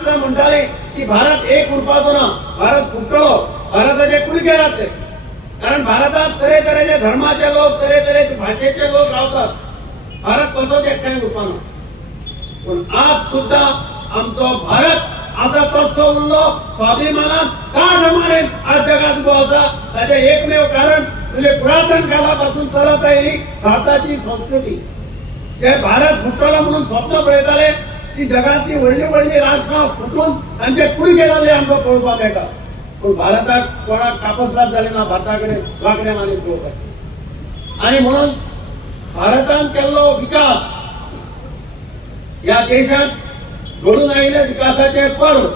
राष्ट्र म्हणटाले की भारत एक उरपाचो ना, भारत फुटलो, भारताचे कुडके राहते. कारण भारतात तरेतरेचे धर्माचे लोक, तरेतरेचे भाषेचे लोक रावतात. भारत कसोच एकठांय उरपाना. पण आज सुद्धा आमचो भारत असा तसो उरलो स्वाभिमानान ताठमाने आज जगात उभो आसा. ताचे एकमेव कारण म्हणजे पुरातन काळापासून चलत आयली भारताची संस्कृती. जे भारत फुटलो म्हणून स्वप्न पळयताले ती जगातली व्हडली व्हडली राष्ट्रां फुटून तांचे कुडके जाल्ले आमकां पळोवपाक मेळटा. पण भारताक कोणाक कापसात जाले ना भारता कडेन वांकडे माने पळोवपाक. आणि म्हणून भारतान केल्लो विकास या देशात घडून आयिल्ले विकासाचे पर्व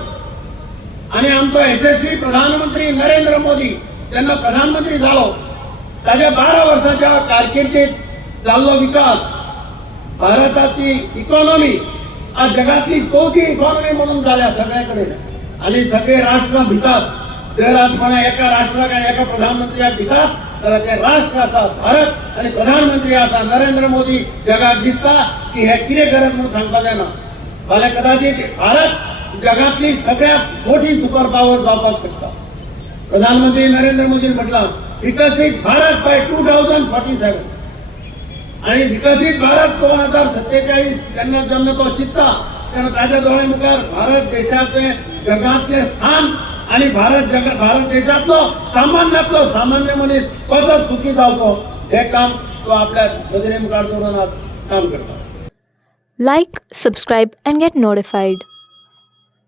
आणि आमचो यशस्वी प्रधानमंत्री नरेंद्र मोदी जेन्ना प्रधानमंत्री जालो ताच्या 12 वर्साच्या कारकिर्दीत जाल्लो विकास, भारताची इकॉनॉमी आज जगातली चौथी इकॉनॉमी म्हणून जाल्या सगळे कडेन. आणि सगळे राष्ट्र भितात. जर आज कोणा एका राष्ट्राक आनी एका प्रधानमंत्र्याक भितात तर ते राष्ट्र आसा भारत आणि प्रधानमंत्री आसा नरेंद्र मोदी. जगाक दिसता की हे कितें करत म्हणून सांगपाक जायना. फाल्यां कदाचित भारत जगातली सगळ्यात मोठी सुपर पॉवर जावपाक शकता. प्रधानमंत्री नरेंद्र मोदीन म्हटलां विकसित भारत बाय 2047. आणि विकसित भारत 2047 जेन्ना तो चित्ता तेन्ना ताच्या दोळे मुखार भारत देशाचे जगातले स्थान आणि भारत देशातलो सामान्य मनीस कसो सुखी जावचो हे काम तो आपल्या नजरे मुखार दवरून आज काम करता. Like, subscribe and get notified.